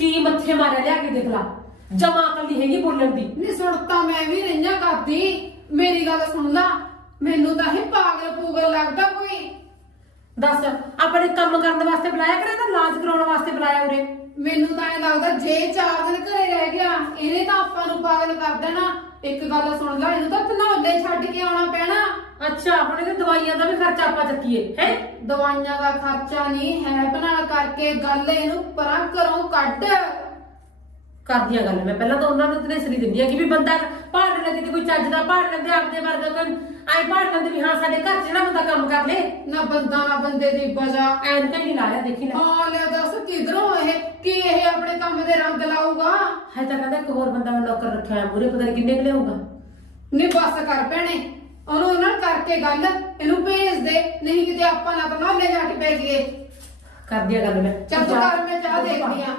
ਕੀ ਮੱਥੇ ਮਾਰਿਆ ਲਿਆ ਕੇ ਦੇਖ ਲਾ। ਜਮਾ ਅਕਲ ਨਹੀਂ ਹੈਗੀ ਬੋਲਣ ਦੀ। ਨਹੀਂ ਸੁਣਤਾ ਮੈਂ ਵੀ ਰਹੀਆਂ ਕਰਦੀ। ਮੇਰੀ ਗੱਲ ਸੁਣ ਲਾ। ਮੈਨੂੰ ਤਾਂ ਇਹ ਪਾਗਲ ਪੂਗਲ ਲੱਗਦਾ ਕੋਈ। ਦੱਸ ਆਪਣੇ ਕੰਮ ਕਰਨ ਵਾਸਤੇ ਬੁਲਾਇਆ ਕਰੇ ਤਾਂ ਇਲਾਜ ਕਰਾਉਣ ਵਾਸਤੇ ਬੁਲਾਇਆ ਉਰੇ? ਮੈਨੂੰ ਤਾਂ ਇਹ ਲੱਗਦਾ ਜੇ 4 ਦਿਨ ਘਰੇ ਰਹਿ ਗਿਆ ਇਹਨੇ ਤਾਂ ਆਪਾਂ ਨੂੰ ਪਾਗਲ ਕਰ ਦੇਣਾ। ਇੱਕ ਗੱਲ ਸੁਣ ਲੈ ਇਹਨੂੰ ਅੱਛਾ ਹੁਣ ਇਹਦੇ ਦਵਾਈਆਂ ਦਾ ਵੀ ਖਰਚਾ ਆਪਾਂ ਚੱਕੀਏ ਹੈ? ਦਵਾਈਆਂ ਦਾ ਖਰਚਾ ਨਹੀਂ ਹੈ ਬਣਾ ਕਰਕੇ ਗੱਲ ਇਹਨੂੰ ਪਰਾਂ ਕਰੋ ਕੱਢ। ਕਰਦੀਆਂ ਗੱਲ ਮੈਂ ਪਹਿਲਾਂ ਤਾਂ ਉਹਨਾਂ ਨੂੰ ਤਨੇ ਸਰੀ ਦਿੰਦੀ ਆ ਕਿ ਵੀ ਬੰਦਾ ਭਾੜ ਲੈਂਦੇ ਕਿ ਕੋਈ ਚੱਜ ਦਾ ਭਾੜ ਲੈਂਦੇ ਆਪਦੇ ਵਰਗਾ ਕੋਈ ਆਈ ਭਾੜ ਲੈਂਦੇ ਵੀ ਹਾਂ ਸਾਡੇ ਘਰ ਜਿਹੜਾ ਬੰਦਾ ਕੰਮ ਕਰ ਲੇ। ਨਾ ਬੰਦਾ ਨਾ ਬੰਦੇ ਦੀ ਵਜਾ ਐਨ ਤਾਂ ਨਹੀਂ ਲਾਇਆ ਦੇਖੀ ਲੈ। ਹਾਂ ਲੈ ਦੱਸ ਕਿਧਰੋਂ ਇਹ? ਕੀ ਇਹ ਆਪਣੇ ਕੰਮ ਦੇ ਰੰਗ ਲਾਊਗਾ? ਹੈ ਤਾਂ ਕਹਿੰਦਾ ਇੱਕ ਹੋਰ ਬੰਦਾ ਮੈਂ ਨੌਕਰ ਰੱਖਿਆ ਮੂਰੇ ਪਤਾ ਨਹੀਂ ਕਿੰਨੇ ਕੁ ਲਿਆਊਗਾ। ਨਹੀਂ ਬਸ ਕਰ ਭੈਣੇ ਉਹਨੂੰ ਉਹਨਾਂ ਨਾਲ ਕਰਕੇ ਗੱਲ ਇਹਨੂੰ ਭੇਜ ਦੇ ਨਹੀਂ ਕਿਤੇ ਆਪਾਂ ਨਾ ਤਾਂ ਨਾਲੇ ਜਾ ਕੇ ਭੇਜ ਗਏ। ਕਰਦੀ ਆ ਗੱਲ ਮੈਂ। ਚੱਲ ਤੂੰ ਕਰ ਮੈਂ ਚਾਹ ਦੇਖਦੀ ਆ।